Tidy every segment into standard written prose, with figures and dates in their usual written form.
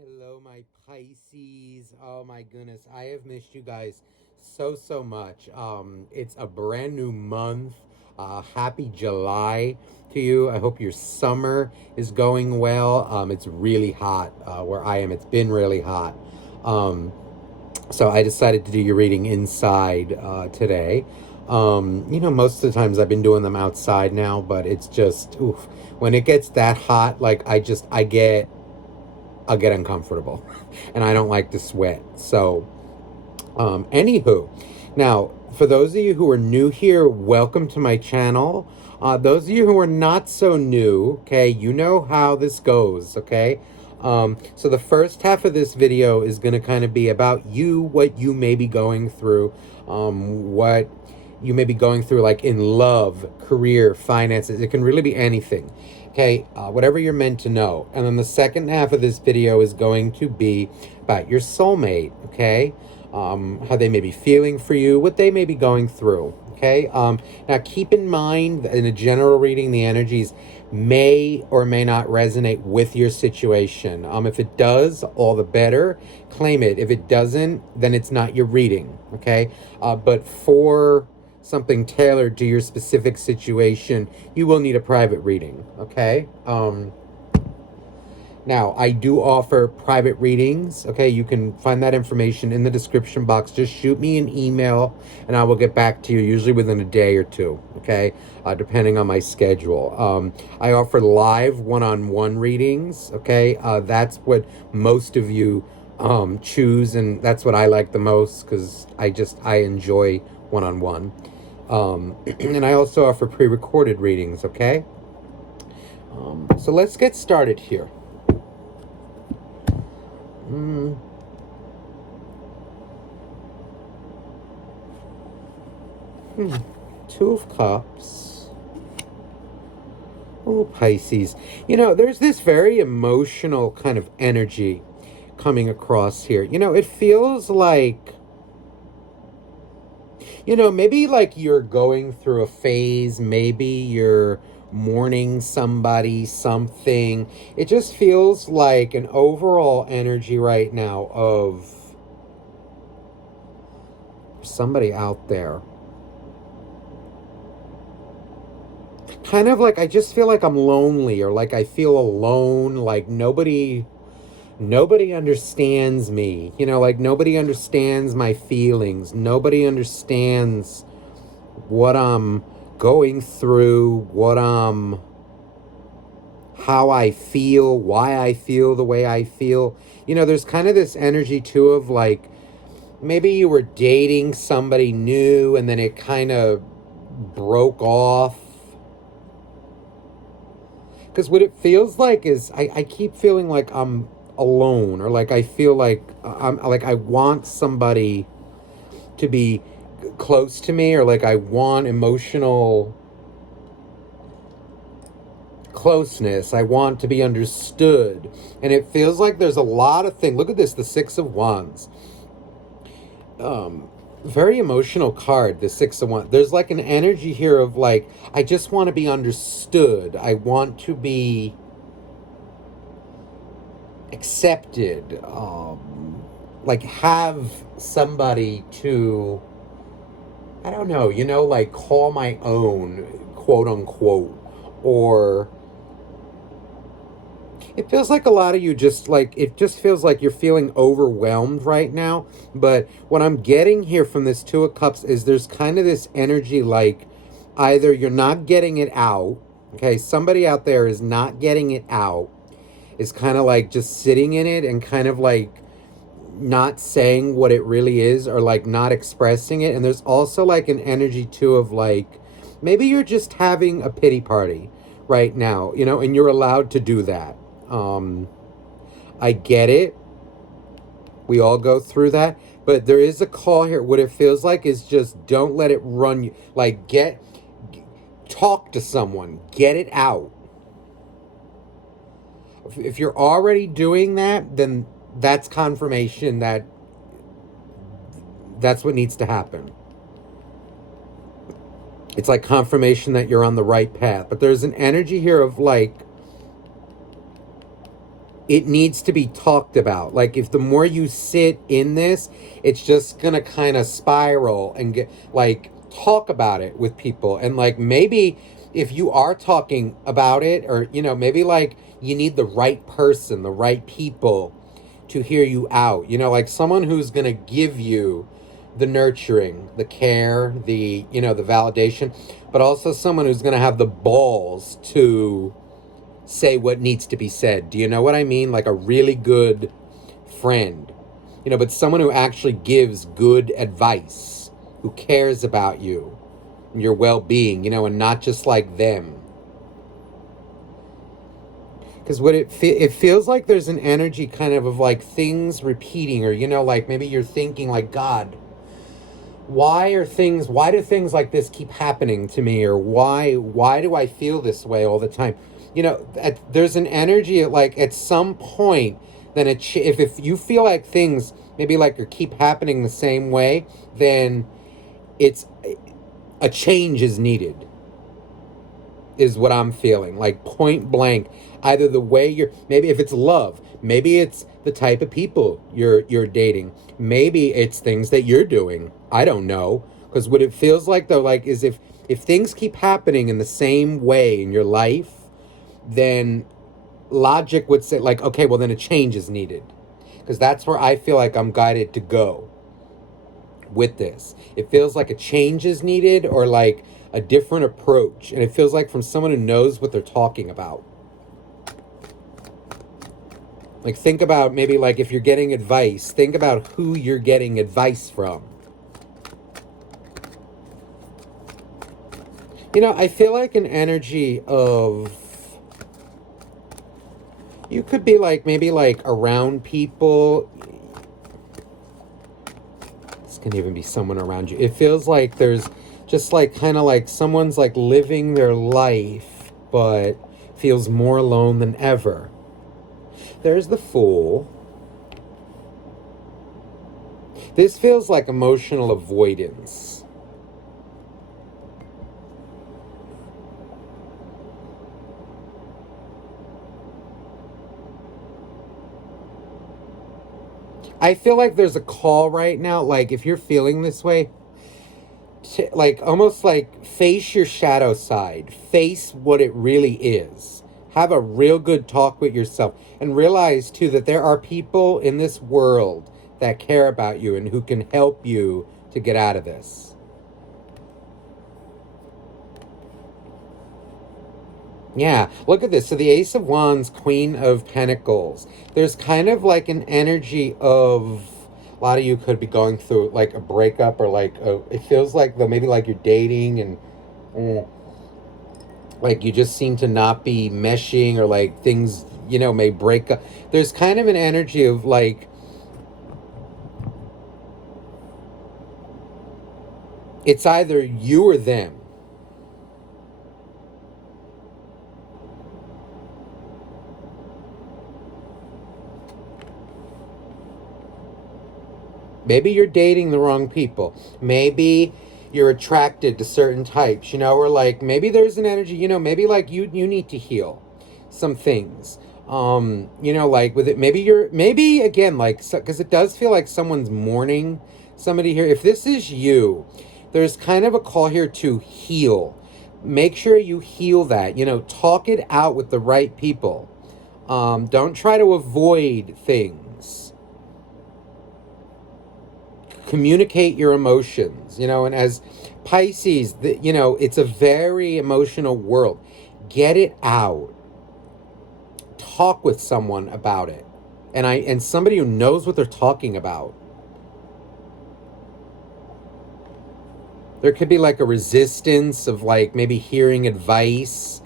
Hello, my Pisces. Oh my goodness, I have missed you guys so much. It's a brand new month. Happy July to you. I hope your summer is going well. It's really hot where I am. It's been really hot. Um, so I decided to do your reading inside today. Most of the times I've been doing them outside now, but it's just oof. When it gets that hot, like I'll get uncomfortable, and I don't like to sweat. So, anywho, now for those of you who are new here, welcome to my channel. Those of you who are not so new, okay, you know how this goes, okay. So the first half of this video is going to kind of be about you, what you may be going through, what you may be going through, like in love, career, finances. It can really be anything. Okay, whatever you're meant to know. And then the second half of this video is going to be about your soulmate, okay? How they may be feeling for you, what they may be going through, okay? Now, keep in mind, in a general reading, the energies may or may not resonate with your situation. If it does, all the better. Claim it. If it doesn't, then it's not your reading, okay? But for something tailored to your specific situation, you will need a private reading, okay? Now, I do offer private readings, okay? You can find that information in the description box. Just shoot me an email, and I will get back to you, usually within a day or two, okay? Depending on my schedule. I offer live one-on-one readings, okay? That's what most of you choose, and that's what I like the most, because I enjoy one-on-one. And I also offer pre-recorded readings, okay? So let's get started here. Two of Cups. Oh, Pisces. There's this very emotional kind of energy coming across here. It feels like, maybe like you're going through a phase, maybe you're mourning somebody, something. It just feels like an overall energy right now of somebody out there. Kind of like I just feel like I'm lonely, or like I feel alone, like nobody understands me, like nobody understands my feelings, nobody understands what I'm going through, how I feel, why I feel the way I feel. There's kind of this energy too of like maybe you were dating somebody new and then it kind of broke off. Because what it feels like is I keep feeling like I'm alone, or like I feel like I want somebody to be close to me, or like I want emotional closeness. I want to be understood. And it feels like there's a lot of things. Look at this, the Six of Wands. Very emotional card, the Six of Wands. There's like an energy here of like, I just want to be understood. I want to be accepted. Like have somebody to, I don't know, like call my own, quote unquote. Or it feels like a lot of you just like, it just feels like you're feeling overwhelmed right now. But what I'm getting here from this Two of Cups is there's kind of this energy like either you're not getting it out, okay? Somebody out there is not getting it out, is kind of like just sitting in it and kind of like not saying what it really is, or like not expressing it. And there's also like an energy too of like maybe you're just having a pity party right now, and you're allowed to do that. I get it. We all go through that. But there is a call here. What it feels like is just don't let it run you. Like talk to someone. Get it out. If you're already doing that, then that's confirmation that that's what needs to happen. It's like confirmation that you're on the right path. But there's an energy here of like, it needs to be talked about. Like, if the more you sit in this, it's just gonna kind of spiral and get like, talk about it with people. And like, maybe if you are talking about it, or maybe like you need the right person, the right people to hear you out, like someone who's gonna give you the nurturing, the care, the validation, but also someone who's gonna have the balls to say what needs to be said. Do you know what I mean? Like a really good friend, but someone who actually gives good advice, who cares about you and your well-being, and not just like them. Because what it feels like there's an energy kind of like things repeating, or like maybe you're thinking like, God, why do things like this keep happening to me, or why do I feel this way all the time? There's an energy like at some point, then if you feel like things maybe like keep happening the same way, then it's a change is needed, is what I'm feeling. Like, point blank, either the way maybe if it's love, maybe it's the type of people you're dating, maybe it's things that you're doing. I don't know. Because what it feels like though, like, is if things keep happening in the same way in your life, then logic would say like, okay, well then a change is needed. Because that's where I feel like I'm guided to go with this. It feels like a change is needed, or like a different approach, and it feels like from someone who knows what they're talking about. Like, think about maybe like if you're getting advice, think about who you're getting advice from. I feel like an energy of, you could be like maybe like around people. This can even be someone around you. It feels like there's just like kind of like someone's like living their life, but feels more alone than ever. There's the Fool. This feels like emotional avoidance. I feel like there's a call right now, like if you're feeling this way, like almost like face your shadow side, face what it really is. Have a real good talk with yourself, and realize too that there are people in this world that care about you and who can help you to get out of this. Yeah, look at this. So the Ace of Wands, Queen of Pentacles. There's kind of like an energy of, a lot of you could be going through like a breakup, or like it feels like though maybe like you're dating and like you just seem to not be meshing, or like things may break up. There's kind of an energy of like, it's either you or them. Maybe you're dating the wrong people. Maybe you're attracted to certain types, or like maybe there's an energy, maybe like you need to heal some things. Like with it, maybe again, like, because it does feel like someone's mourning somebody here. If this is you, there's kind of a call here to heal. Make sure you heal that, talk it out with the right people. Don't try to avoid things. Communicate your emotions, and as Pisces, it's a very emotional world. Get it out. Talk with someone about it. And somebody who knows what they're talking about. There could be like a resistance of like maybe hearing advice.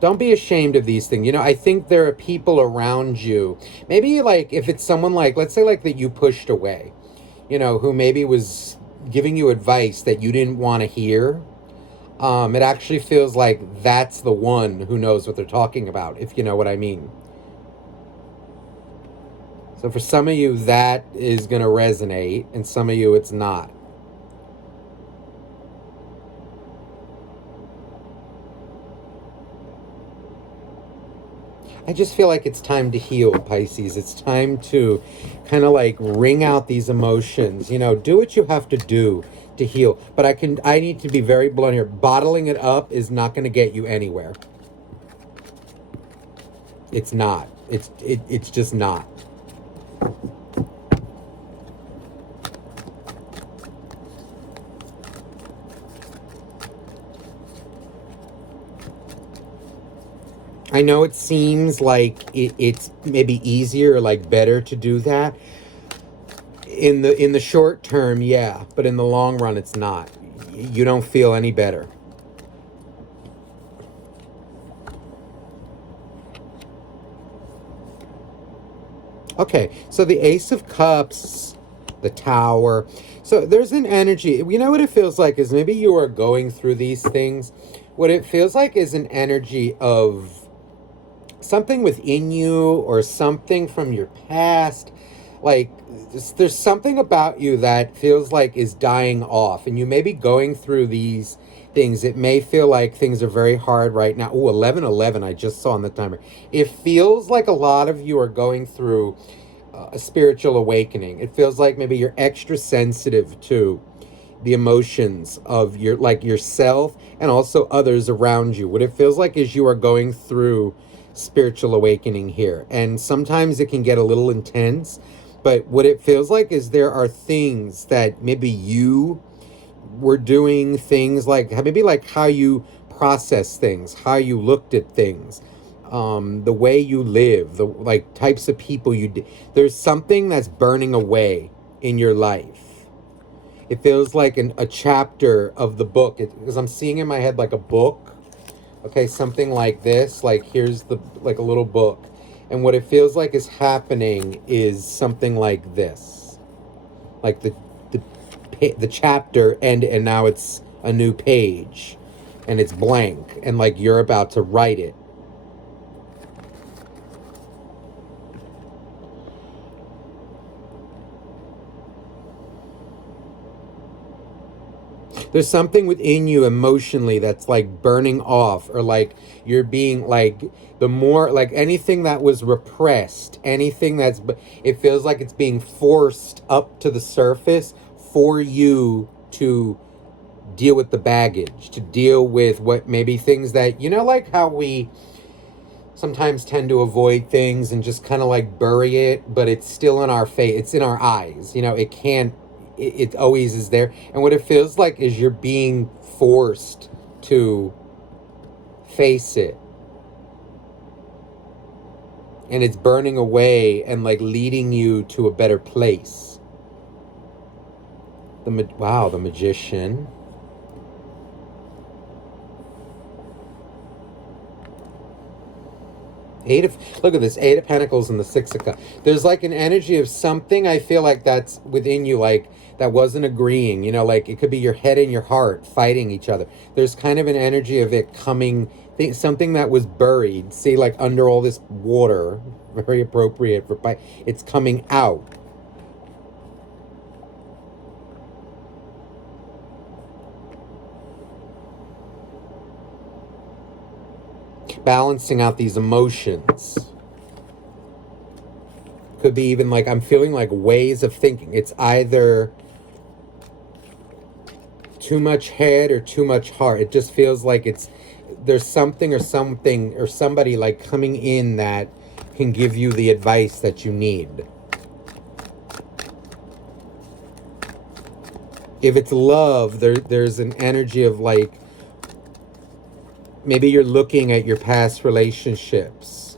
Don't be ashamed of these things. I think there are people around you. Maybe like if it's someone like, let's say like that you pushed away, who maybe was giving you advice that you didn't want to hear. It actually feels like that's the one who knows what they're talking about, if you know what I mean. So for some of you, that is going to resonate, and some of you, it's not. I just feel like it's time to heal, Pisces. It's time to kind of like wring out these emotions. Do what you have to do to heal. But I need to be very blunt here. Bottling it up is not going to get you anywhere. It's not. It's just not. I know it seems like it's maybe easier or like better to do that in the short term, yeah, but in the long run, it's not. You don't feel any better. Okay, so the Ace of Cups, the Tower. So there's an energy. You know what it feels like is maybe you are going through these things. What it feels like is an energy of something within you or something from your past. Like there's something about you that feels like is dying off, and you may be going through these things. It may feel like things are very hard right now. Oh, 11:11 I just saw on the timer. It feels like a lot of you are going through a spiritual awakening. It feels like maybe you're extra sensitive to the emotions of your like yourself and also others around you. What it feels like is you are going through spiritual awakening here, and sometimes it can get a little intense, but what it feels like is there are things that maybe you were doing, things like maybe like how you process things, how you looked at things, the way you live, the like types of people there's something that's burning away in your life. It feels like a chapter of the book, because I'm seeing in my head like a book. Okay, something like this. Like here's like a little book, and what it feels like is happening is something like this, like the chapter and now it's a new page, and it's blank, and like you're about to write it. There's something within you emotionally that's like burning off, or like you're being like the more like anything that was repressed, anything it feels like it's being forced up to the surface for you to deal with the baggage, to deal with what maybe things that, like how we sometimes tend to avoid things and just kind of like bury it, but it's still in our face, it's in our eyes, it can't, it always is there. And what it feels like is you're being forced to face it, and it's burning away and like leading you to a better place. The Magician. Look at this, Eight of Pentacles and the Six of Cups. There's like an energy of something, I feel like that's within you, like that wasn't agreeing, like it could be your head and your heart fighting each other. There's kind of an energy of it coming, something that was buried, see, like under all this water, very appropriate for it's coming out. Balancing out these emotions. Could be even like I'm feeling like ways of thinking. It's either too much head or too much heart. It just feels like there's something or somebody like coming in that can give you the advice that you need. If it's love, there's an energy of like maybe you're looking at your past relationships,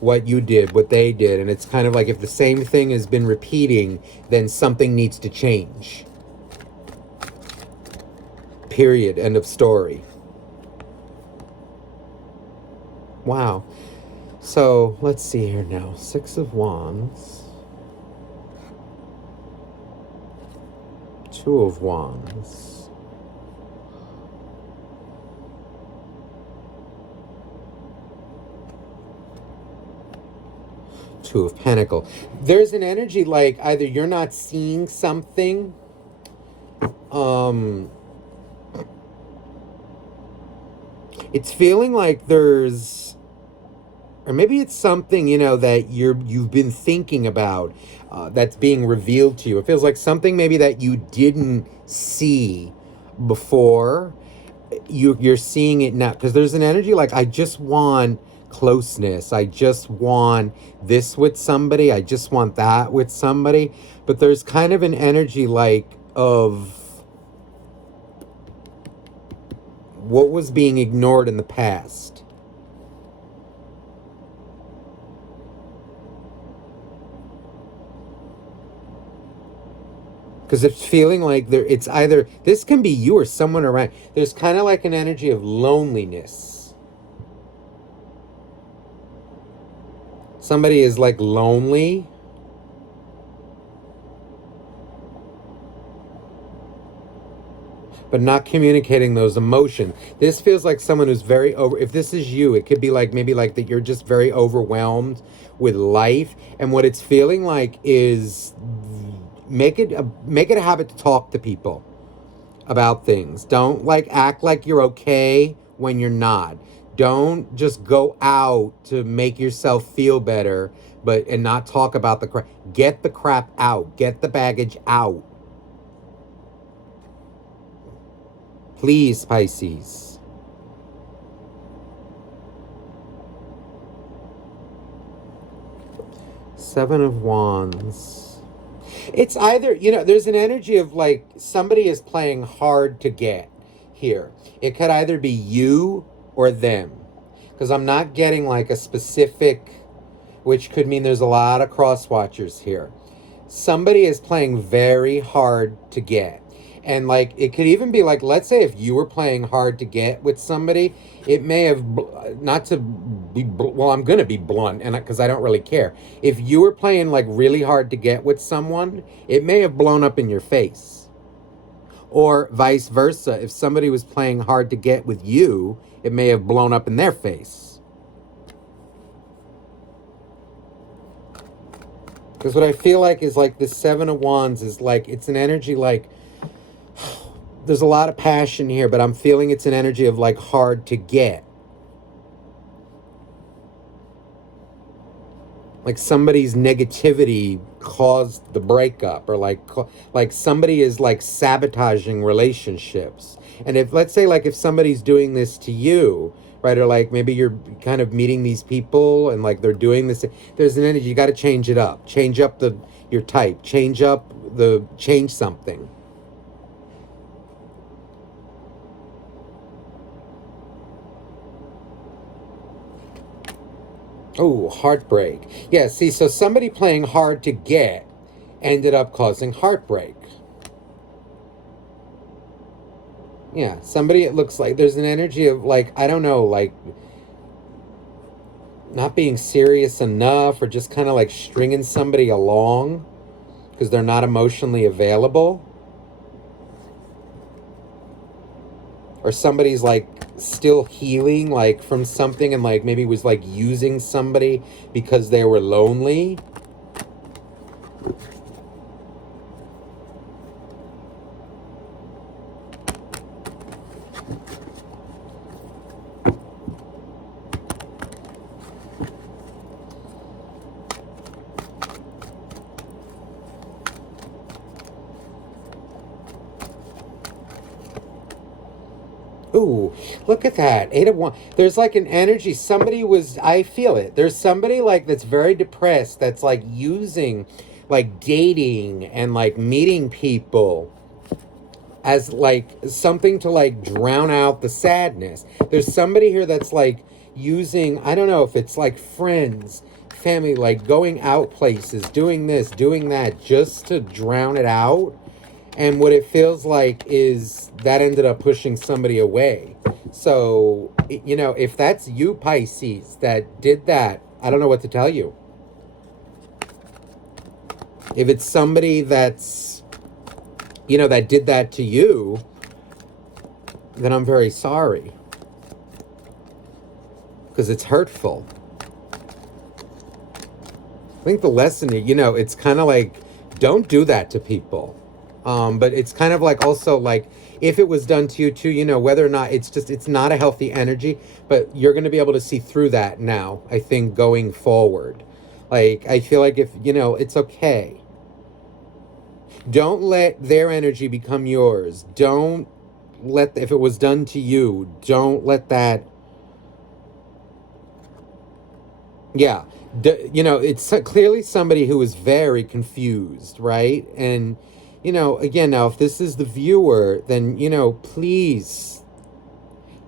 what you did, what they did, and it's kind of like if the same thing has been repeating, then something needs to change. Period. End of story. Wow. So let's see here now. Six of Wands. Two of Wands. Two of Pentacles. There's an energy like either you're not seeing something, it's feeling like there's or maybe it's something, you know, that you've been thinking about, that's being revealed to you. It feels like something maybe that you didn't see before. You're seeing it now, because there's an energy like, I just want closeness, I just want this with somebody, I just want that with somebody. But there's kind of an energy like of what was being ignored in the past. Because it's feeling like it's either, this can be you or someone around. There's kind of like an energy of loneliness. Somebody is like lonely. But not communicating those emotions. This feels like someone who's very if this is you, it could be like, maybe like that you're just very overwhelmed with life. And what it's feeling like is, make it a habit to talk to people about things. Don't like act like you're okay when you're not. Don't just go out to make yourself feel better, and not talk about the crap. Get the crap out. Get the baggage out. Please, Pisces. Seven of Wands. It's either, you know, there's an energy of like somebody is playing hard to get here. It could either be you or them, because I'm not getting like a specific, which could mean there's a lot of cross watchers here. Somebody is playing very hard to get. And like, it could even be like, let's say if you were playing hard to get with somebody, it may have, not to be, well, I'm going to be blunt, and because I don't really care. If you were playing like really hard to get with someone, it may have blown up in your face. Or vice versa. If somebody was playing hard to get with you, it may have blown up in their face. Because what I feel like is like the Seven of Wands is like, it's an energy like, there's a lot of passion here, but I'm feeling it's an energy of like hard to get. Like somebody's negativity caused the breakup, or like somebody is like sabotaging relationships. And if, let's say, like if somebody's doing this to you, right, or like maybe you're kind of meeting these people and like they're doing this, there's an energy, you got to change it up. Change up your type. Change something. Oh, heartbreak. Yeah, see, so somebody playing hard to get ended up causing heartbreak. Yeah, somebody, it looks like there's an energy of like, I don't know, like not being serious enough, or just kind of like stringing somebody along because they're not emotionally available. Or somebody's like still healing like from something, and like maybe was like using somebody because they were lonely. Ooh, look at that. Eight of Wands. There's like an energy. Somebody was, I feel it. There's somebody like that's very depressed, that's like using like dating and like meeting people as like something to like drown out the sadness. There's somebody here that's like using, I don't know if it's like friends, family, like going out places, doing this, doing that, just to drown it out. And what it feels like is that ended up pushing somebody away. So, you know, if that's you, Pisces, that did that, I don't know what to tell you. If it's somebody that's, you know, that did that to you, then I'm very sorry. Because it's hurtful. I think the lesson, you know, it's kind of like, don't do that to people. But it's kind of like also like if it was done to you too, you know, whether or not it's not a healthy energy, but you're going to be able to see through that now, I think, going forward. Like, I feel like if, you know, it's okay. Don't let their energy become yours. Don't let, if it was done to you, don't let that, yeah. You know, it's clearly somebody who is very confused, right? And, you know, again, now, if this is the viewer, then, you know, please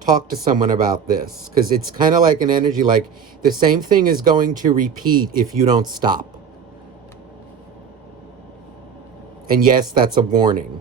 talk to someone about this, because it's kind of like an energy, like the same thing is going to repeat if you don't stop. And yes, that's a warning.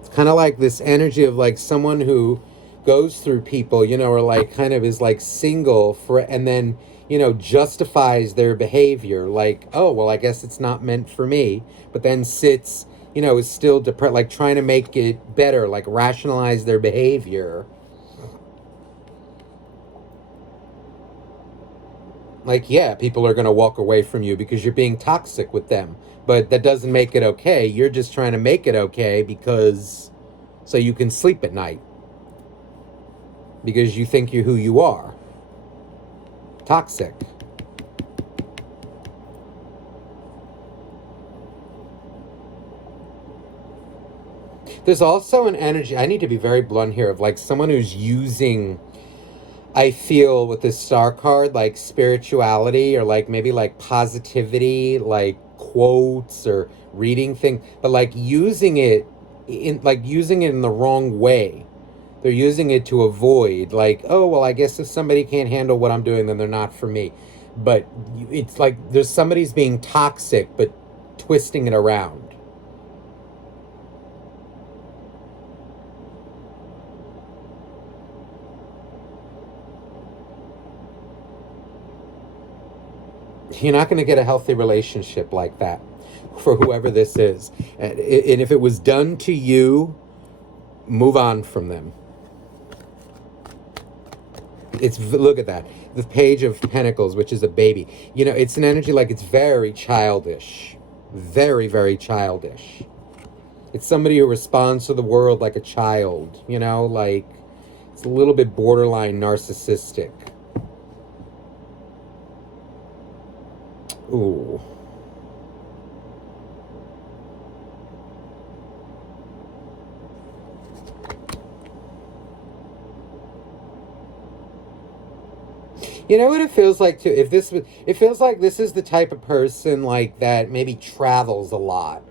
It's kind of like this energy of like someone who goes through people, you know, or like kind of is like single for, and then, you know, justifies their behavior. Like, oh, well, I guess it's not meant for me. But then sits, you know, is still depressed, like trying to make it better, like rationalize their behavior. Like, yeah, people are going to walk away from you because you're being toxic with them. But that doesn't make it okay. You're just trying to make it okay because so you can sleep at night. Because you think you're who you are. Toxic. There's also an energy, I need to be very blunt here, of like someone who's using, I feel with this star card, like spirituality or like maybe like positivity, like quotes or reading things, but like using it in the wrong way. They're using it to avoid, like, oh, well, I guess if somebody can't handle what I'm doing, then they're not for me. But it's like there's somebody's being toxic, but twisting it around. You're not going to get a healthy relationship like that for whoever this is. And if it was done to you, move on from them. It's, look at that, the Page of Pentacles, which is a baby. You know, it's an energy like it's very childish, very, very childish. It's somebody who responds to the world like a child, you know, like it's a little bit borderline narcissistic. Ooh. You know what it feels like too? If this, it feels like this is the type of person like that maybe travels a lot,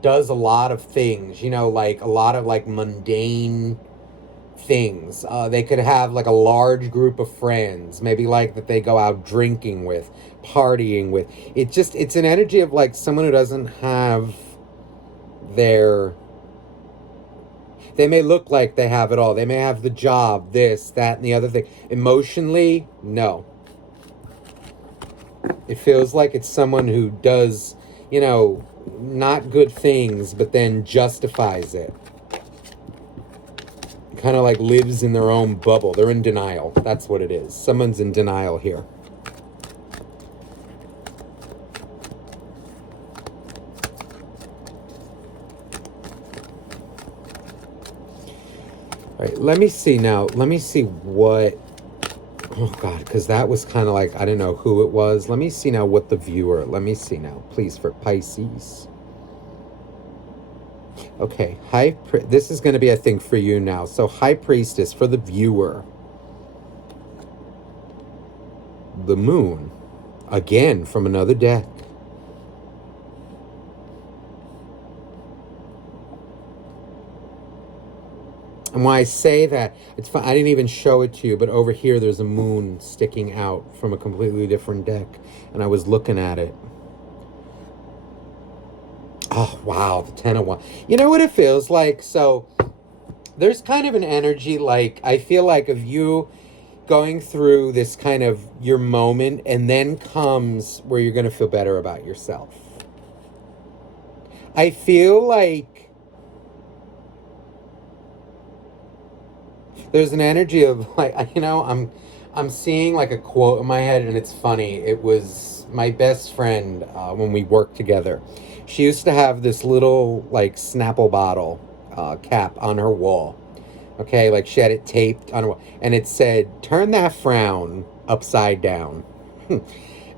does a lot of things. You know, like a lot of like mundane things. They could have like a large group of friends, maybe like that they go out drinking with, partying with. It's an energy of like someone who doesn't have their, they may look like they have it all. They may have the job, this, that, and the other thing. Emotionally, no. It feels like it's someone who does, you know, not good things, but then justifies it. Kind of like lives in their own bubble. They're in denial. That's what it is. Someone's in denial here. All right, let me see now. Let me see what... Oh, God, because that was kind of like, I don't know who it was. Let me see now what the viewer... Let me see now, please, for Pisces. Okay, this is going to be, I think, for you now. So, High Priestess, for the viewer. The Moon. Again, from another deck. And when I say that, it's fine. I didn't even show it to you, but over here there's a moon sticking out from a completely different deck. And I was looking at it. Oh, wow, the Ten of Wands. You know what it feels like? So, there's kind of an energy like, I feel like of you going through this kind of your moment, and then comes where you're going to feel better about yourself. I feel like there's an energy of like, you know, I'm seeing like a quote in my head, and it's funny. It was my best friend, when we worked together, she used to have this little like Snapple bottle cap on her wall. Okay, like she had it taped on her wall, and it said, "Turn that frown upside down."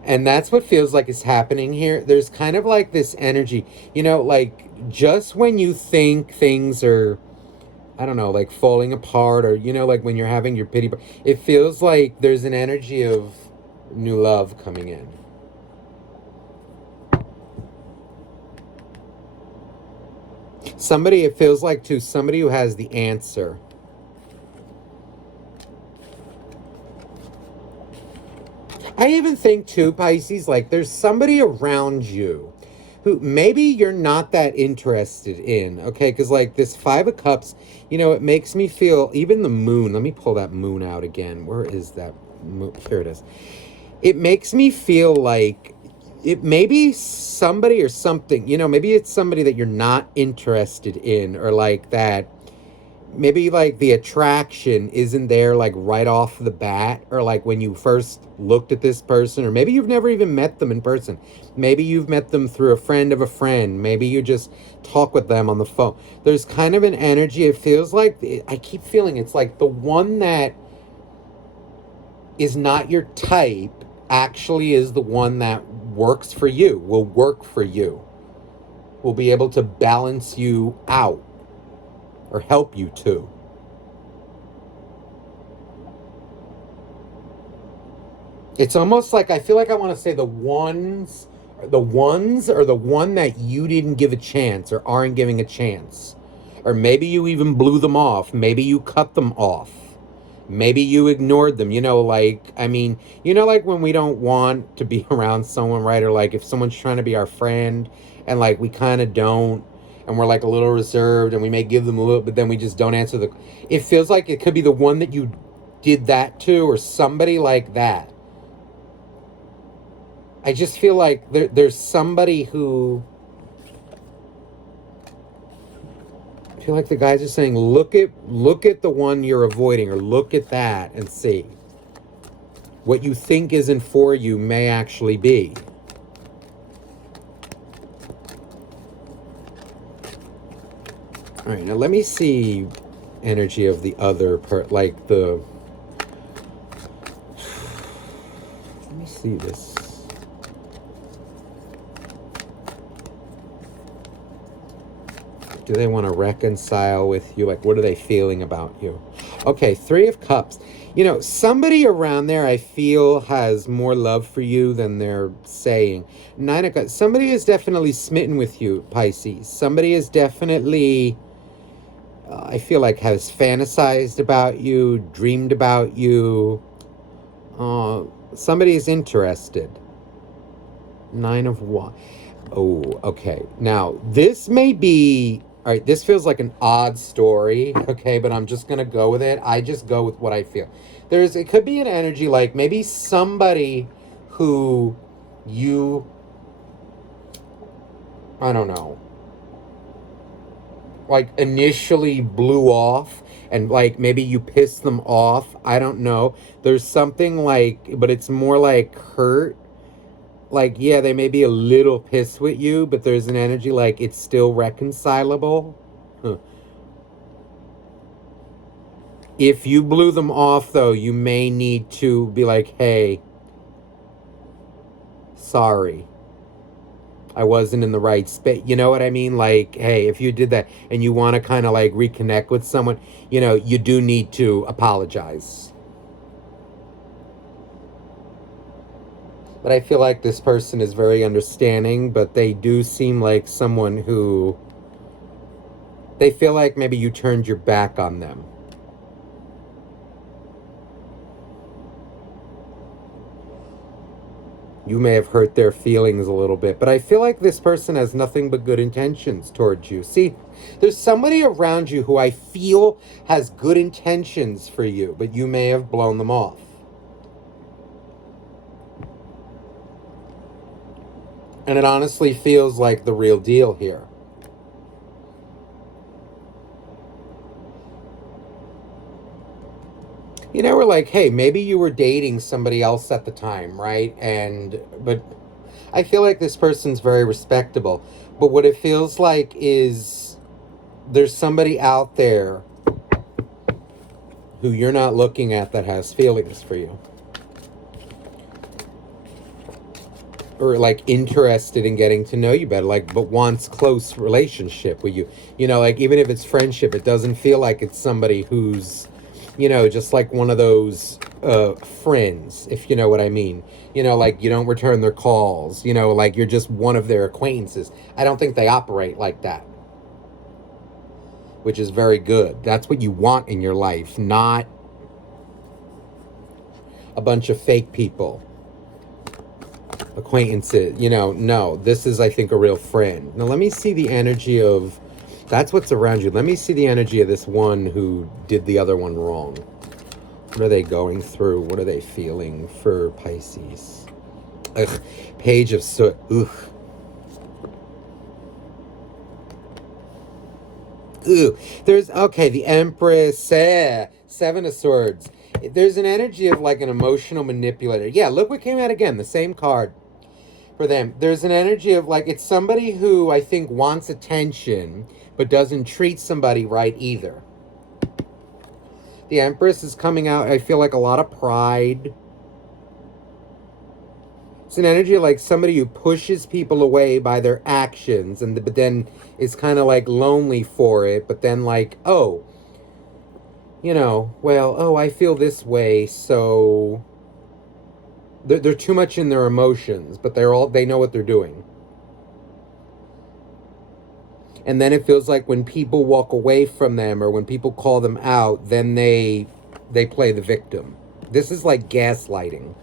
And that's what feels like is happening here. There's kind of like this energy, like just when you think things are, I don't know, like falling apart, or like when you're having your pity, it feels like there's an energy of new love coming in. Somebody, it feels like, to somebody who has the answer. I even think too, Pisces, like there's somebody around you who maybe you're not that interested in, okay? Because like this Five of Cups, it makes me feel, even the moon, let me pull that moon out again. Where is that moon? Here it is. It makes me feel like it may be somebody or something, maybe it's somebody that you're not interested in, or like that maybe like the attraction isn't there like right off the bat, or like when you first looked at this person, or maybe you've never even met them in person. Maybe you've met them through a friend of a friend. Maybe you just talk with them on the phone. There's kind of an energy, it feels like, I keep feeling it's like the one that is not your type actually is the one that works for you, will work for you, will be able to balance you out or help you to. It's almost like I feel like I want to say the ones are the one that you didn't give a chance or aren't giving a chance. Or maybe you even blew them off. Maybe you cut them off. Maybe you ignored them. Like when we don't want to be around someone, right? Or like if someone's trying to be our friend and like we kind of don't, and we're like a little reserved, and we may give them a little, but then we just don't answer it feels like it could be the one that you did that to, or somebody like that. I just feel like there's somebody who, I feel like the guys are saying, look at the one you're avoiding, or look at that and see what you think isn't for you may actually be. All right, now let me see energy of the other part, like the, let me see this. Do they want to reconcile with you? Like, what are they feeling about you? Okay, Three of Cups. Somebody around there I feel has more love for you than they're saying. Nine of Cups. Somebody is definitely smitten with you, Pisces. Somebody is definitely, I feel like, has fantasized about you, dreamed about you. Somebody is interested. Nine of Wands. Oh, okay. Now, this may be, all right, this feels like an odd story, okay, but I'm just going to go with it. I just go with what I feel. It could be an energy like maybe somebody who you, I don't know, like initially blew off, and like maybe you pissed them off. I don't know. There's something like, but it's more like hurt. Like, yeah, they may be a little pissed with you, but there's an energy like it's still reconcilable. Huh. If you blew them off, though, you may need to be like, hey, sorry, I wasn't in the right space. You know what I mean? Like, hey, if you did that and you want to kind of like reconnect with someone, you do need to apologize. But I feel like this person is very understanding, but they do seem like someone who, they feel like maybe you turned your back on them. You may have hurt their feelings a little bit, but I feel like this person has nothing but good intentions towards you. See, there's somebody around you who I feel has good intentions for you, but you may have blown them off. And it honestly feels like the real deal here. We're like, hey, maybe you were dating somebody else at the time, right? But I feel like this person's very respectable. But what it feels like is there's somebody out there who you're not looking at that has feelings for you. Or like interested in getting to know you better, like, but wants close relationship with you. You know, like even if it's friendship, it doesn't feel like it's somebody who's, you know, just like one of those friends, if you know what I mean. You know, like you don't return their calls, you know, like you're just one of their acquaintances. I don't think they operate like that, which is very good. That's what you want in your life, not a bunch of fake people, acquaintances. You know, no, this is, I think, a real friend. Now let me see the energy of, that's what's around you. Let me see the energy of this one who did the other one wrong. What are they going through? What are they feeling for Pisces? Ugh, Page of Soot. Ugh. Ooh, there's, okay, the Empress, Seven of Swords. There's an energy of like an emotional manipulator. Yeah, look what came out again, the same card for them. There's an energy of like, it's somebody who I think wants attention, but doesn't treat somebody right either. The Empress is coming out, I feel like a lot of pride. It's an energy of like somebody who pushes people away by their actions, and but then is kind of like lonely for it, but then like, oh, you know, well, oh, I feel this way, so they're too much in their emotions, but they know what they're doing. And then it feels like when people walk away from them or when people call them out, then they play the victim. This is like gaslighting.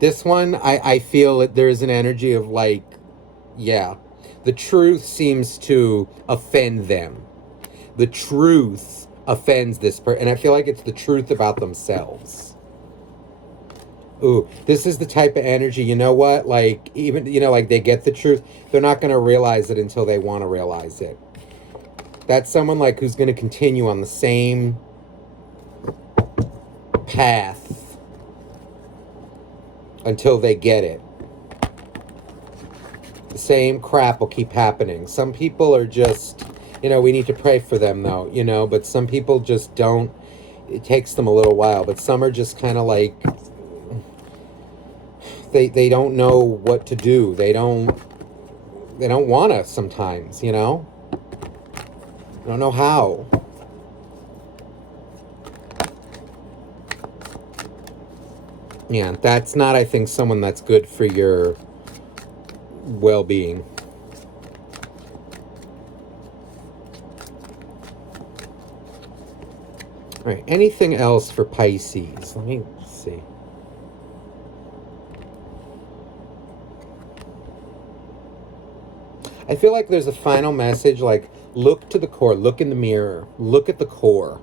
This one, I feel that there's an energy of like, yeah, the truth seems to offend them. The truth offends this person. And I feel like it's the truth about themselves. Ooh, this is the type of energy, you know what? Like, even, you know, like they get the truth. They're not going to realize it until they want to realize it. That's someone like who's going to continue on the same path until they get it. The same crap will keep happening. Some people are just, you know, we need to pray for them though, you know, but some people just don't, it takes them a little while, but some are just kind of like, they don't know what to do. They don't want to sometimes, you know? I don't know how. Yeah, that's not, I think, someone that's good for your well-being. All right, anything else for Pisces? Let me see. I feel like there's a final message, like, look to the core, look in the mirror, look at the core.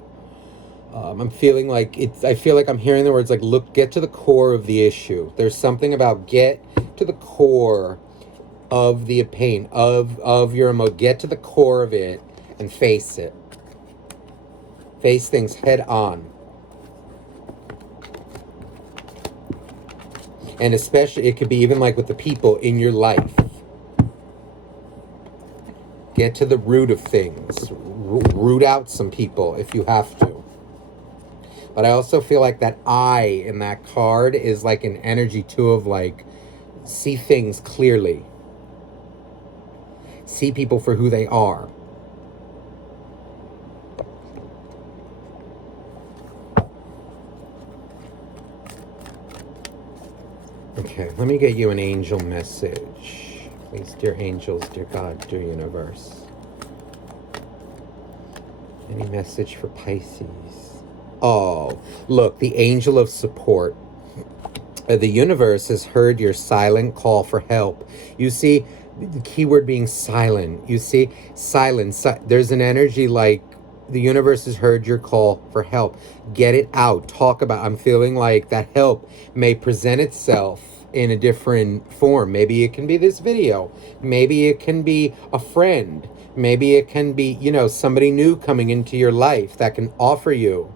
I'm feeling like I feel like I'm hearing the words like, look, get to the core of the issue. There's something about get to the core of the pain, of your emotion. Get to the core of it and face it. Face things head on. And especially, it could be even like with the people in your life. Get to the root of things. Root out some people if you have to. But I also feel like that eye in that card is like an energy too of like, see things clearly. See people for who they are. Okay, let me get you an angel message. Please, dear angels, dear God, dear universe. Any message for Pisces? Oh, look, the angel of support. The universe has heard your silent call for help. You see, the key word being silent. You see, silence. There's an energy like the universe has heard your call for help. Get it out. Talk about. I'm feeling like that help may present itself in a different form. Maybe it can be this video. Maybe it can be a friend. Maybe it can be, you know, somebody new coming into your life that can offer you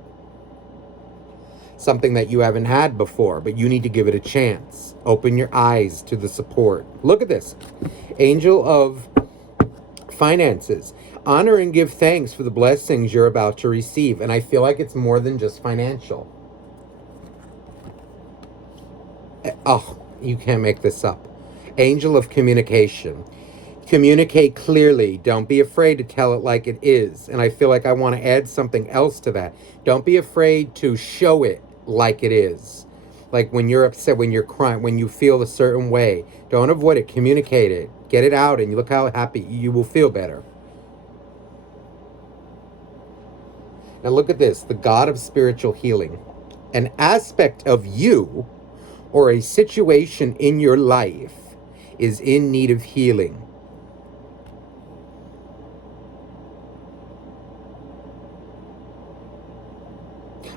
something that you haven't had before, but you need to give it a chance. Open your eyes to the support. Look at this. Angel of finances. Honor and give thanks for the blessings you're about to receive. And I feel like it's more than just financial. Oh, you can't make this up. Angel of communication. Communicate clearly. Don't be afraid to tell it like it is. And I feel like I want to add something else to that. Don't be afraid to show it like it is. Like when you're upset, when you're crying, when you feel a certain way. Don't avoid it. Communicate it. Get it out, and you look how happy you will feel better. Now look at this. The God of spiritual healing. An aspect of you or a situation in your life is in need of healing.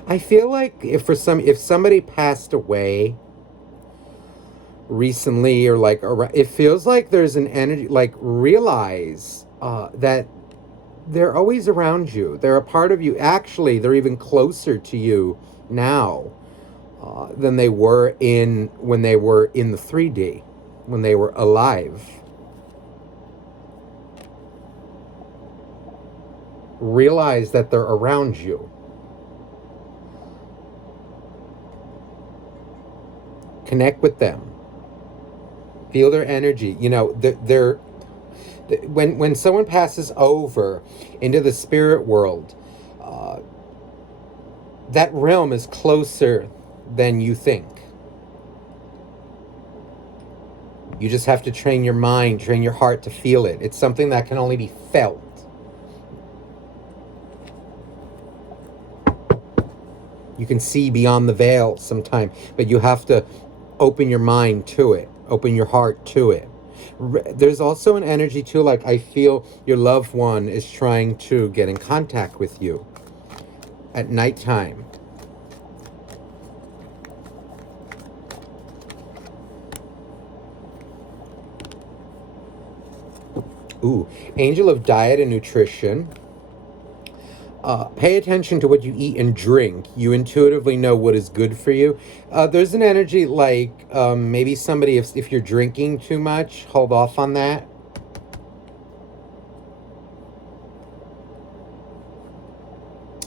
I feel like if somebody passed away recently, or like, it feels like there's an energy, like realize that they're always around you. They're a part of you. Actually, they're even closer to you now than they were when they were in the 3D, when they were alive. Realize that they're around you. Connect with them. Feel their energy. You know, when someone passes over into the spirit world, that realm is closer than you think. You just have to train your mind, train your heart to feel it. It's something that can only be felt. You can see beyond the veil sometimes, but you have to open your mind to it, open your heart to it. There's also an energy too, like I feel your loved one is trying to get in contact with you at nighttime. Ooh, angel of diet and nutrition. Pay attention to what you eat and drink. You intuitively know what is good for you. There's an energy like maybe somebody, if you're drinking too much, hold off on that.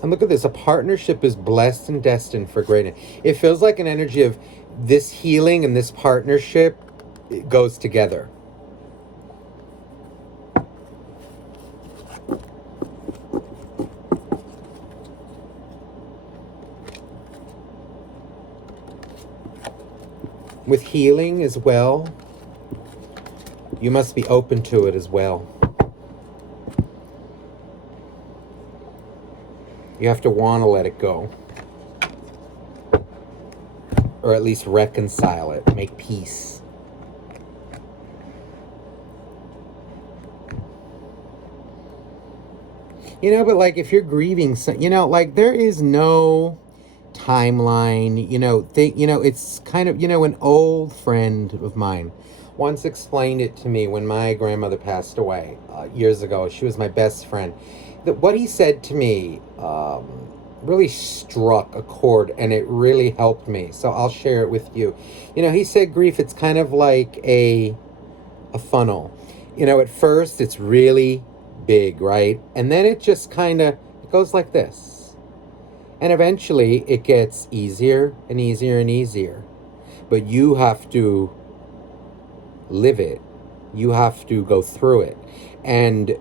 And look at this. A partnership is blessed and destined for greatness. It feels like an energy of this healing and this partnership, it goes together. With healing as well, you must be open to it as well. You have to want to let it go. Or at least reconcile it, make peace. You know, but like if you're grieving, you know, like there is no timeline, you know, it's kind of, an old friend of mine once explained it to me when my grandmother passed away years ago. She was my best friend. What he said to me really struck a chord, and it really helped me. So I'll share it with you. You know, he said grief, it's kind of like a funnel. You know, at first it's really big, right? And then it just kind of, it goes like this. And eventually it gets easier and easier and easier. But you have to live it. You have to go through it. And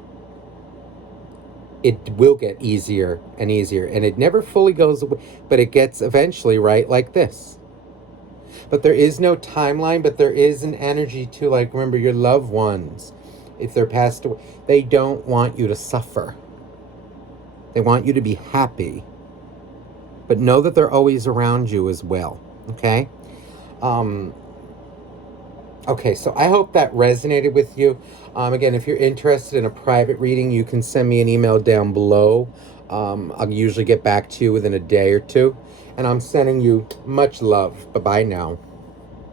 it will get easier and easier. And it never fully goes away. But it gets eventually, right, like this. But there is no timeline, but there is an energy to, like, remember your loved ones, if they're passed away, they don't want you to suffer. They want you to be happy. But know that they're always around you as well, okay? Okay, so I hope that resonated with you. Again, if you're interested in a private reading, you can send me an email down below. I'll usually get back to you within a day or two. And I'm sending you much love. Bye-bye now.